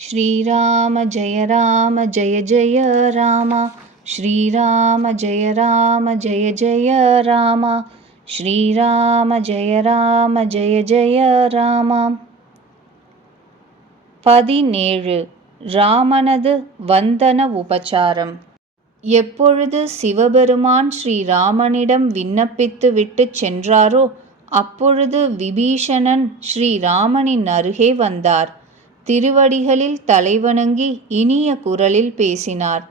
श्रीराम जय राम जय जय राम श्रीराम जय राम जय जय राम श्रीराम जय राम जय जय राम பதினேழு ராமனது வந்தன உபசாரம் எப்பொழுது சிவபெருமான் ஸ்ரீராமனிடம் விண்ணப்பித்து விட்டுச் சென்றாரோ அப்பொழுது விபீஷணன் ஸ்ரீராமனின் அருகே வந்தார் திருவடிகளில் தலைவணங்கி இனிய குரலில் பேசினார்.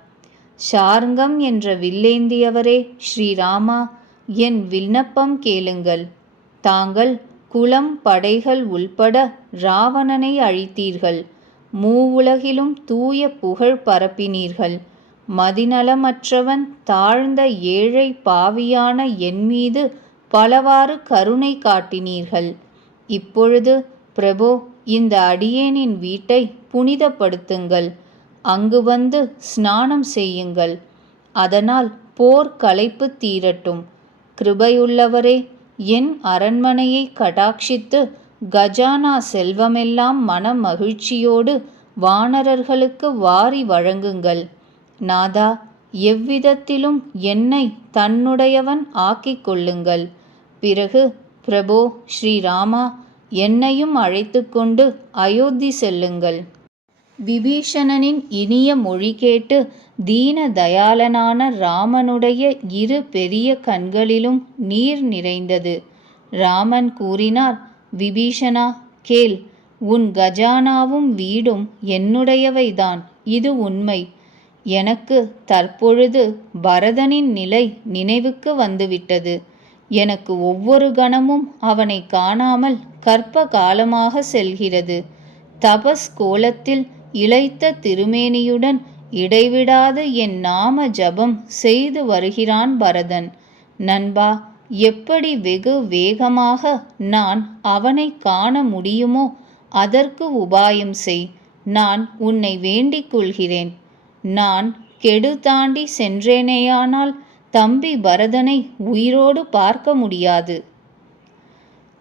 ஷார்ங்கம் என்ற வில்லேந்தியவரே ஸ்ரீராமா என் விண்ணப்பம் கேளுங்கள். தாங்கள் குலம் படைகள் உள்பட ராவணனை அழித்தீர்கள். மூவுலகிலும் தூய புகழ் பரப்பினீர்கள். மதிநலமற்றவன் தாழ்ந்த ஏழை பாவியான என் மீது பலவாறு கருணை காட்டினீர்கள். இப்பொழுது பிரபோ இந்த அடியேனின் வீட்டை புனிதப்படுத்துங்கள். அங்கு வந்து ஸ்நானம் செய்யுங்கள். அதனால் போர் களைப்பு தீரட்டும். கிருபையுள்ளவரே என் அரண்மனையை கடாட்சித்து கஜானா செல்வமெல்லாம் மன மகிழ்ச்சியோடு வானரர்களுக்கு வாரி வழங்குங்கள். நாதா எவ்விதத்திலும் என்னை தன்னுடையவன் ஆக்கிக் கொள்ளுங்கள். பிறகு பிரபோ ஸ்ரீராமா என்னையும் அழைத்து கொண்டு அயோத்தி செல்லுங்கள். விபீஷணனின் இனிய மொழி கேட்டு தீன தயாளனான ராமனுடைய இரு பெரிய கண்களிலும் நீர் நிறைந்தது. ராமன் கூறினார் விபீஷணா கேள். உன் கஜானாவும் வீடும் என்னுடையவைதான். இது உண்மை. எனக்கு தற்பொழுது பரதனின் நிலை நினைவுக்கு வந்துவிட்டது. எனக்கு ஒவ்வொரு கணமும் அவனை காணாமல் கற்ப காலமாக செல்கிறது. தபஸ் கோலத்தில் இழைத்த திருமேனியுடன் இடைவிடாது என் நாம ஜபம் செய்து வருகிறான் பரதன். நண்பா எப்படி வெகு வேகமாக நான் அவனை காண முடியுமோ அதற்கு உபாயம் செய். நான் உன்னை வேண்டிக் கொள்கிறேன். நான் கெடு தாண்டி சென்றேனேயானால் தம்பி பரதனை உயிரோடு பார்க்க முடியாது.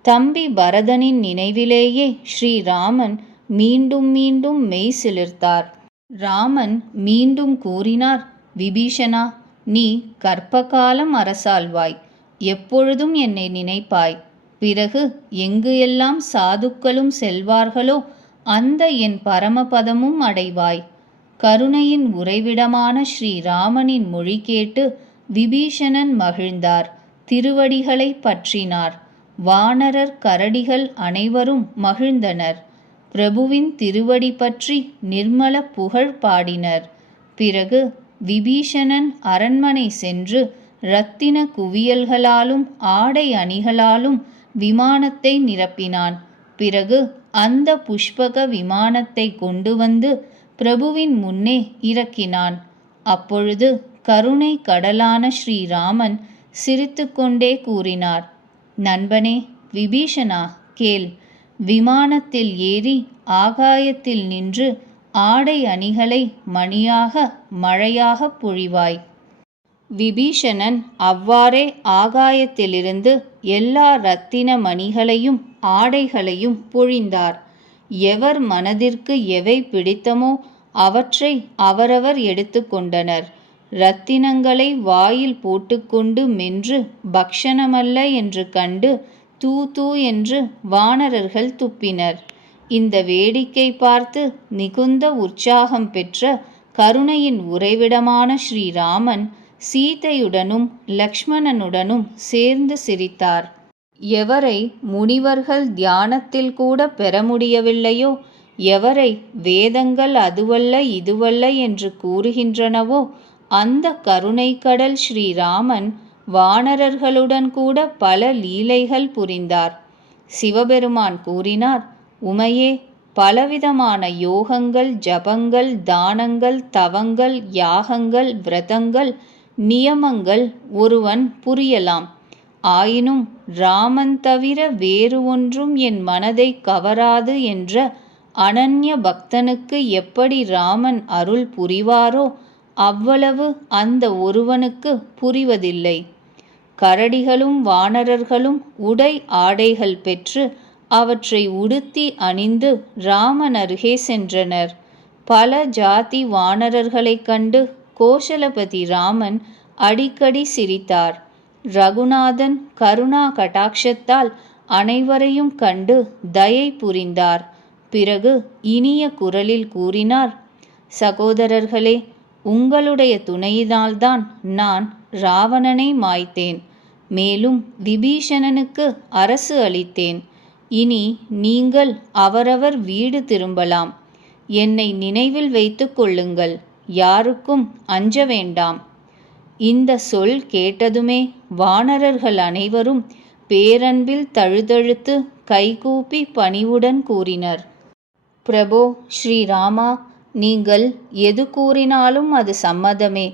தம்பி பரதனின் நினைவிலேயே ஸ்ரீராமன் மீண்டும் மீண்டும் மெய் சிலிர்த்தார். ராமன் மீண்டும் கூறினார் விபீஷணா நீ கற்பகாலம் அரசாள்வாய் எப்பொழுதும் என்னை நினைப்பாய். பிறகு எங்கு எல்லாம் சாதுக்களும் செல்வார்களோ அந்த என் பரமபதமும் அடைவாய். கருணையின் உறைவிடமான ஸ்ரீராமனின் மொழி கேட்டு விபீஷணன் மகிழ்ந்தார். திருவடிகளை பற்றினார். வானரர் கரடிகள் அனைவரும் மகிழ்ந்தனர். பிரபுவின் திருவடி பற்றி நிர்மல புகழ் பாடினர். பிறகு விபீஷணன் அரண்மனை சென்று இரத்தின குவியல்களாலும் ஆடை அணிகளாலும் விமானத்தை நிரப்பினான். பிறகு அந்த புஷ்பக விமானத்தை கொண்டு வந்து பிரபுவின் முன்னே இறக்கினான். அப்பொழுது கருணை கடலான ஸ்ரீராமன் சிரித்துக்கொண்டே கூறினார். நண்பனே விபீஷணா கேள். விமானத்தில் ஏறி ஆகாயத்தில் நின்று ஆடை அணிகளை மணியாக மழையாக பொழிவாய். விபீஷணன் அவ்வாறே ஆகாயத்திலிருந்து எல்லா இரத்தின மணிகளையும் ஆடைகளையும் பொழிந்தார். எவர் மனதிற்கு எவை பிடித்தமோ அவற்றை அவரவர் எடுத்துக்கொண்டனர். இரத்தினங்களை வாயில் போட்டுக்கொண்டு மென்று பக்ஷணமல்ல என்று கண்டு தூ தூ என்று வானரர்கள் துப்பினர். இந்த வேடிக்கை பார்த்து மிகுந்த உற்சாகம் பெற்ற கருணையின் உறைவிடமான ஸ்ரீராமன் சீதையுடனும் லக்ஷ்மணனுடனும் சேர்ந்து சிரித்தார். எவரை முனிவர்கள் தியானத்தில் கூட பெற முடியவில்லையோ எவரை வேதங்கள் அதுவல்ல இதுவல்ல என்று கூறுகின்றனவோ அந்த கருணைக்கடல் ஸ்ரீராமன் வானரர்களுடன் கூட பல லீலைகள் புரிந்தார். சிவபெருமான் கூறினார் உமையே பலவிதமான யோகங்கள் ஜபங்கள் தானங்கள் தவங்கள் யாகங்கள் விரதங்கள் நியமங்கள் ஒருவன் புரியலாம். ஆயினும் ராமன் தவிர வேறு ஒன்றும் என் மனதை கவராது என்ற அனன்ய பக்தனுக்கு எப்படி ராமன் அருள் புரிவாரோ அவ்வளவு அந்த ஒருவனுக்கு புரிவதில்லை. கரடிகளும் வானரர்களும் உடை ஆடைகள் பெற்று அவற்றை உடுத்தி அணிந்து ராமன் அருகே சென்றனர். பல ஜாதி வானரர்களைக் கண்டு கோசலபதி ராமன் அடிக்கடி சிரித்தார். ரகுநாதன் கருணா கடாட்சத்தால் அனைவரையும் கண்டு தயை புரிந்தார். பிறகு இனிய குரலில் கூறினார் சகோதரர்களே உங்களுடைய துணையினால்தான் நான் ராவணனை மாய்த்தேன். மேலும் விபீஷணனுக்கு அரசு அளித்தேன். இனி நீங்கள் அவரவர் வீடு திரும்பலாம். என்னை நினைவில் வைத்து கொள்ளுங்கள். யாருக்கும் அஞ்ச வேண்டாம். இந்த சொல் கேட்டதுமே வானரர்கள் அனைவரும் பேரன்பில் தழுதழுத்து கைகூப்பி பணிவுடன் கூறினர். பிரபோ ஸ்ரீராமா நீங்கள் எது கூறினாலும் அது சம்மதமே.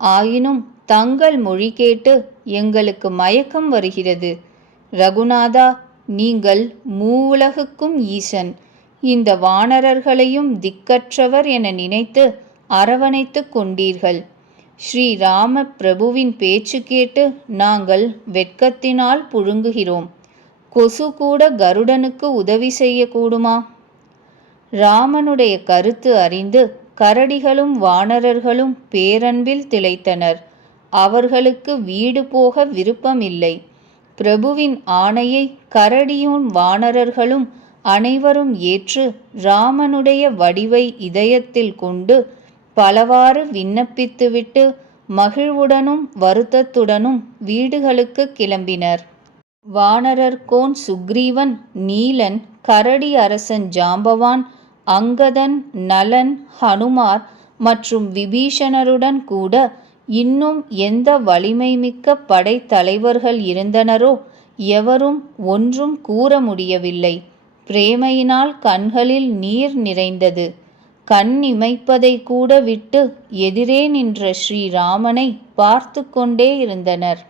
ஆயினும் தங்கள் மொழி கேட்டு எங்களுக்கு மயக்கம் வருகிறது. ரகுநாதா நீங்கள் மூவுலகுக்கும் ஈசன். இந்த வானரர்களையும் திக்கற்றவர் என நினைத்து அரவணைத்துக் கொண்டீர்கள். ஸ்ரீராம பிரபுவின் பேச்சு கேட்டு நாங்கள் வெட்கத்தினால் புழுங்குகிறோம். கொசு கூட கருடனுக்கு உதவி செய்யக்கூடுமா? ராமனுடைய கருத்து அறிந்து கரடிகளும் வானரர்களும் பேரன்பில் திளைத்தனர். அவர்களுக்கு வீடு போக விருப்பமில்லை. பிரபுவின் ஆணையை கரடியும் வானரர்களும் அனைவரும் ஏற்று ராமனுடைய வடிவை இதயத்தில் கொண்டு பலவாறு விண்ணப்பித்துவிட்டு மகிழ்வுடனும் வருத்தத்துடனும் வீடுகளுக்கு கிளம்பினர். வானரர்கோன் சுக்ரீவன் நீலன் கரடி அரசன் ஜாம்பவான் அங்கதன் நலன் ஹனுமார் மற்றும் விபீஷணருடன் கூட இன்னும் எந்த வலிமைமிக்க படைத்தலைவர்கள் இருந்தனரோ எவரும் ஒன்றும் கூற முடியவில்லை. பிரேமையினால் கண்களில் நீர் நிறைந்தது. கண் இமைப்பதை கூட விட்டு எதிரே நின்ற ஸ்ரீராமனை பார்த்து கொண்டே இருந்தனர்.